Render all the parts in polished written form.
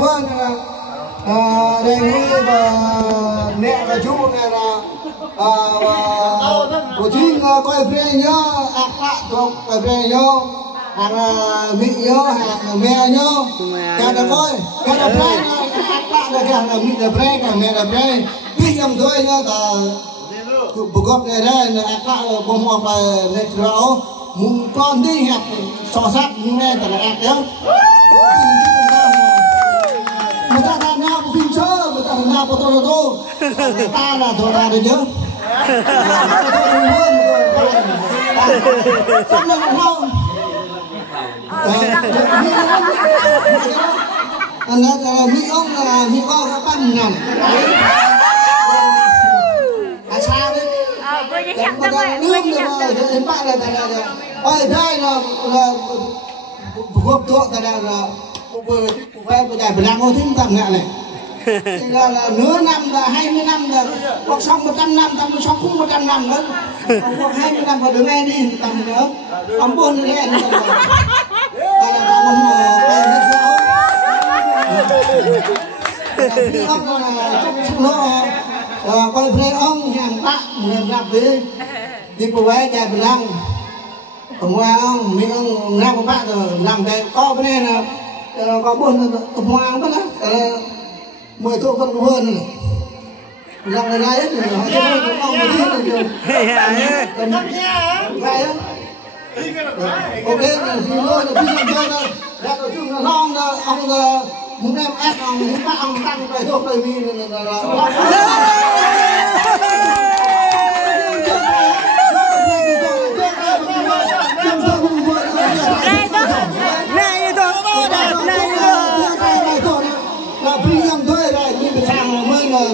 hơn đề nghị và mẹ và chú này là của chính coi về nhớ ác lạ thuộc về nhớ hàng mỹ nhớ hàng mẹ nhớ cái đó coi cái đó pre ác lạ là cái hàng mỹ là pre cái mẹ là pre biết nhầm thôi nhá là buộc gốc này đây ác lạ là bom hoặc là lệch rõ muốn con đi hẹp so sát như này là ác nhá người ta làm nào của phim chơi người ta làm nào của tôi người ta là thôi ra được nhớ xong rồi không mỹ ông là mỹ ông có băng nằm xa đấy mà ta đương được đến bạn là ơi đây là gộp tượng là bây giờ phải làm ngôi thím tầm ngạ này thì là nửa năm là 20 năm là hoặc xong 100 năm tầm xong cũng 100 năm nữa hoặc 20 năm và đứa nghe đi tầm nữa ông buồn như thế này là ông nó coi thấy ông hàng bạn người gặp đi cô bé chạy phải lăng ở ngoài ông mình ông nam của bạn rồi làm cái co bên này là có buồn tập hoa không đó 10 tô phân hơn làm cái này hết rồi họ cho ông một tí rồi ok là thì thôi là bây giờ là ra tổ chức là non là ông muốn em ép ông muốn bắt ông tăng về thôi bởi vì là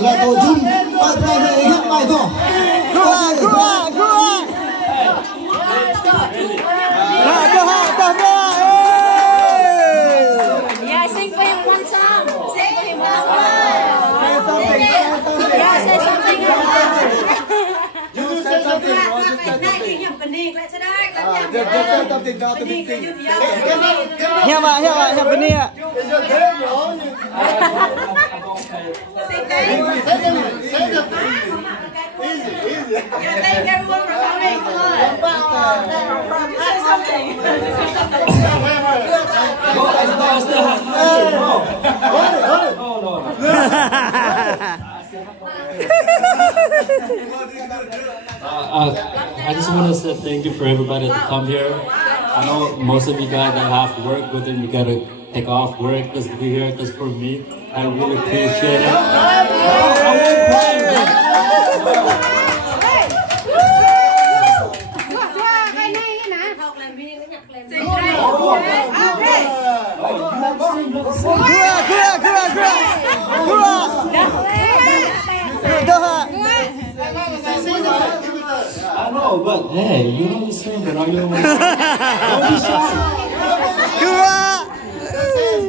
là tổ chung bài này hết bài thôi yeah, sing for him one song. Sing for him one song. Yeah, say something. You say something. Here, Benia. Easy. Yeah, thank everyone for coming. Say something. I just want to say thank you for everybody to come here. I know most of you guys that have to work with and you gotta take off work just to be here. Just for me, I really appreciate I know, but hey, you know the same, but are you don't be shy.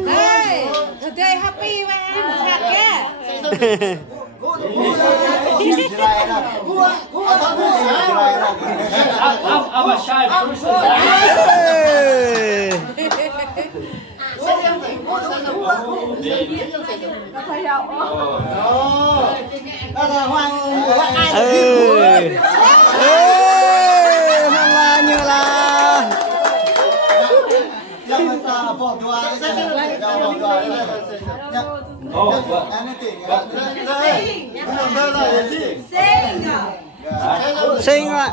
Hey, today happy when I'm a shy person. Sing ạ.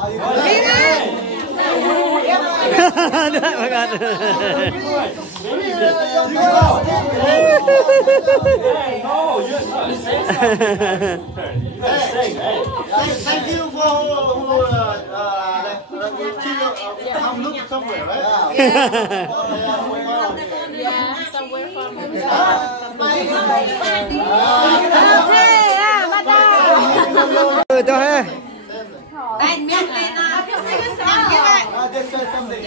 Thank you for I'm looking somewhere, right? Yeah, somewhere from Anh biết này là Just say something.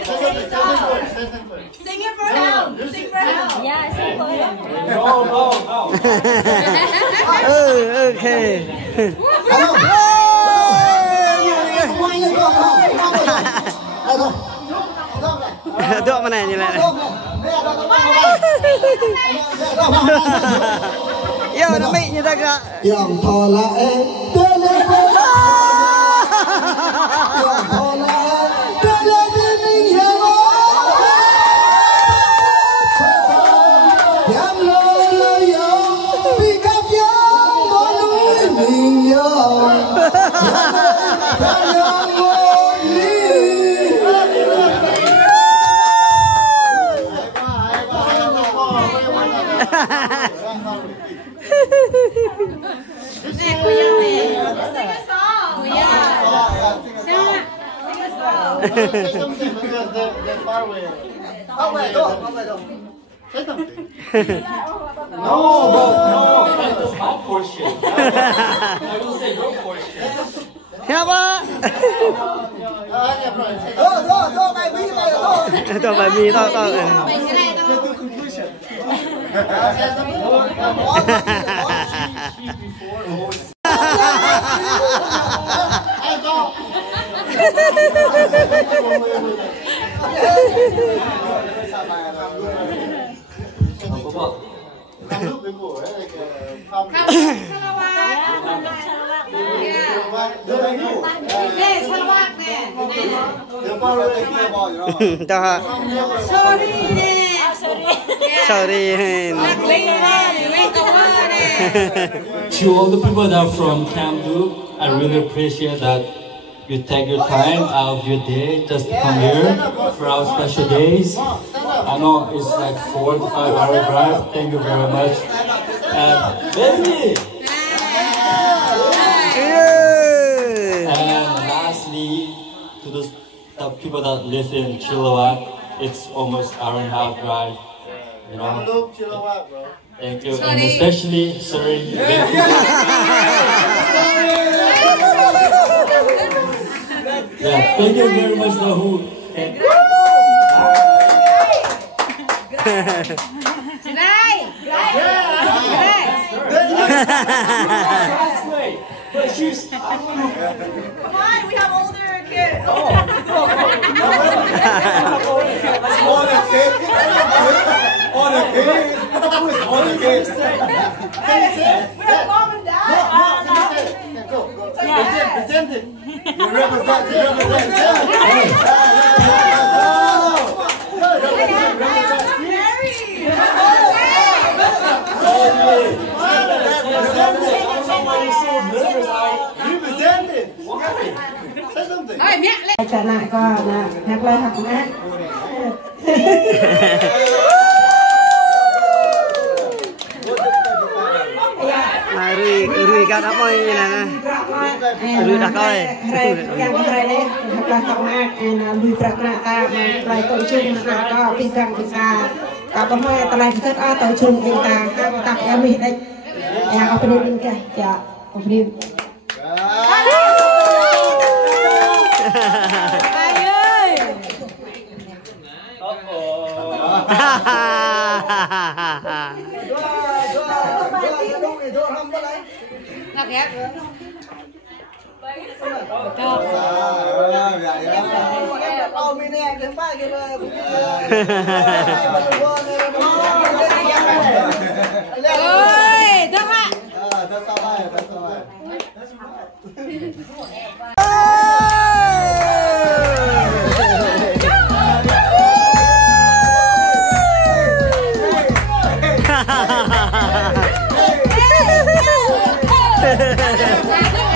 sing it for him. Sing for him. Yeah, sing for him. No. Okay. Tụi mà này như này. Yêu nó bị như thế cả. Dòng thò lại đưa lên với dòng thò lại đưa lên với mình yêu dám lời lời yêu vì các dám bỏ núi mình yêu dám lời một ly. Nè, cô yêu nè. Sing a song. Cô yêu. Sing a song. Say something because they're far away. Không phải đâu, không phải đâu. Say something. No, that's my portion. I will say your portion. Theo ba. Thôi, bài bí này thôi. Cho bài mì thôi. Mình cái này thôi. Sorry. To all the people that are from Kamdu, I really appreciate that you take your time out of your day just to come here for our special days. I know it's like 4 to 5 hour drive. Thank you very much. And baby! And lastly, to the people that live in Chilliwack, it's almost hour and a half drive. You know? Thank you, and especially, sorry, yeah, thank you very much, Dahu. Come on, we have older kids. We have mom and dad. Present it. You represent. Trở lại còn học lời học ngã. Rui các đã coi như này Rui đã coi Yang kemarin ni học lời học ngã Lui prakna ta Lai tội chung có Bình càng bình ta Có bóng mai ta lai rất ở tội chung bình ta Hãng tạc em mình đây Yang có phần bình kìa Dạ Có phần Ngọc ghép ơi, được ạ.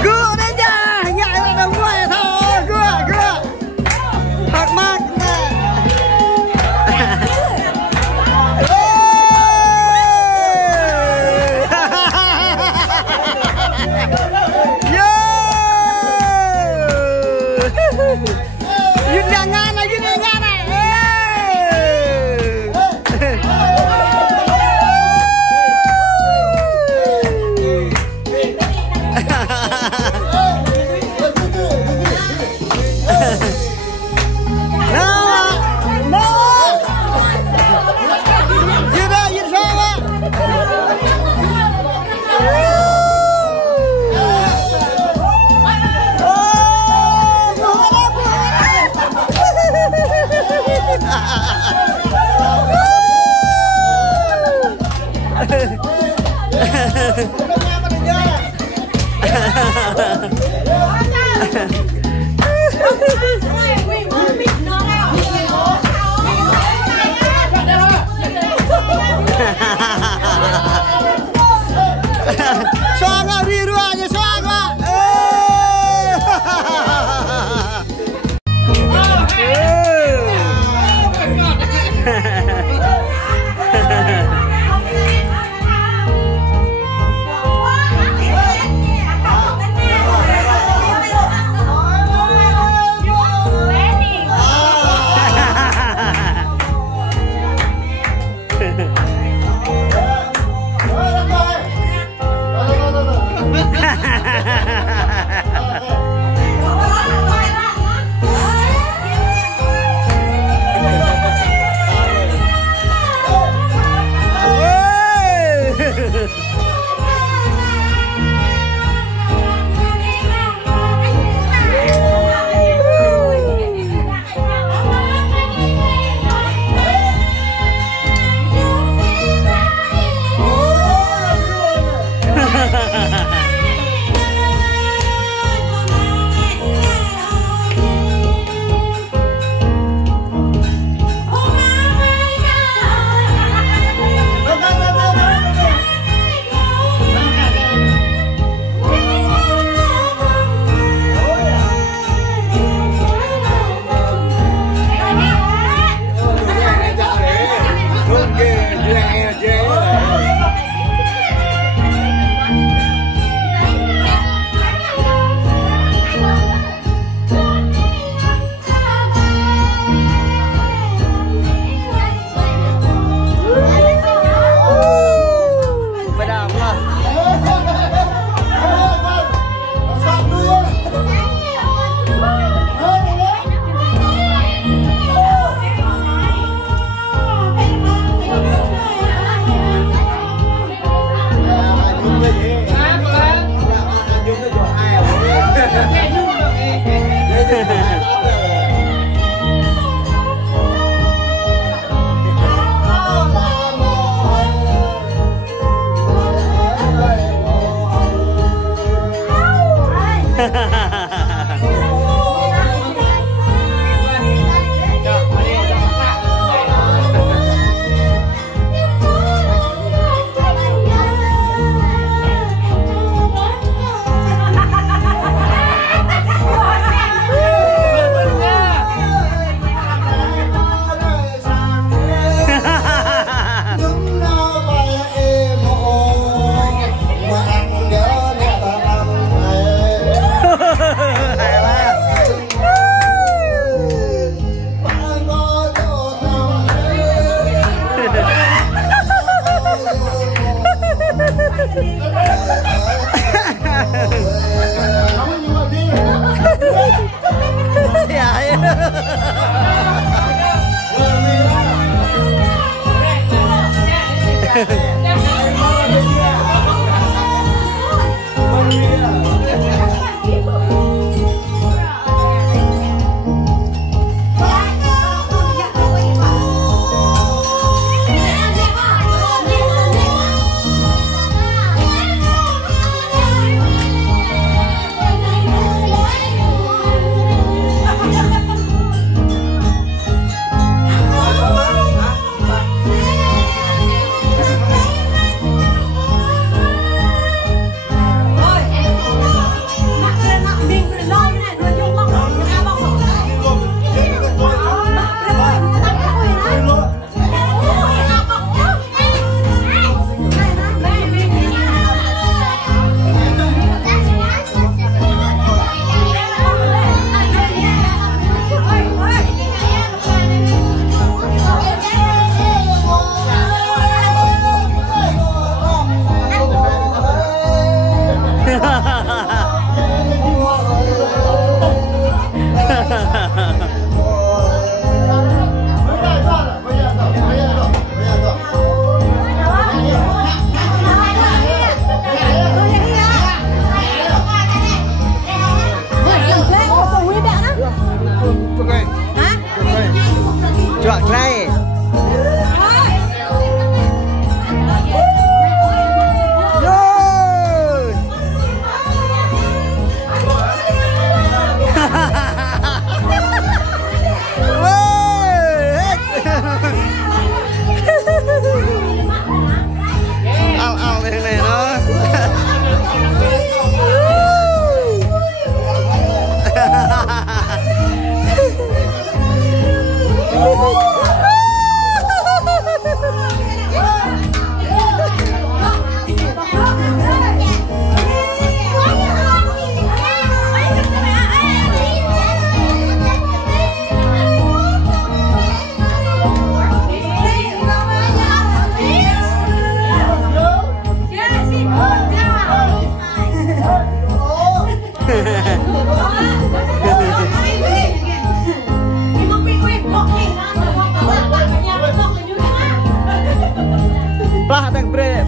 Cưa đến nha, nhảy vào đồng ngoài thôi, cưa. Thật mát nè. Xoang ạ, đi đua nhỉ, xoang ạ.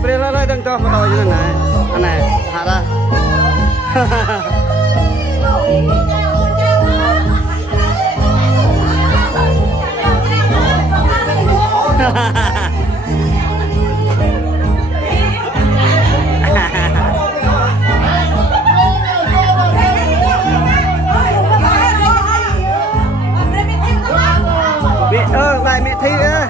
beri lah dan kau mau tahu juga aneh hara. Lại mẹ thi á.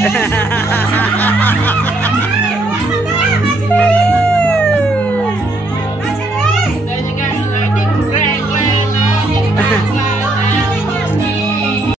Ha ha ha ha ha!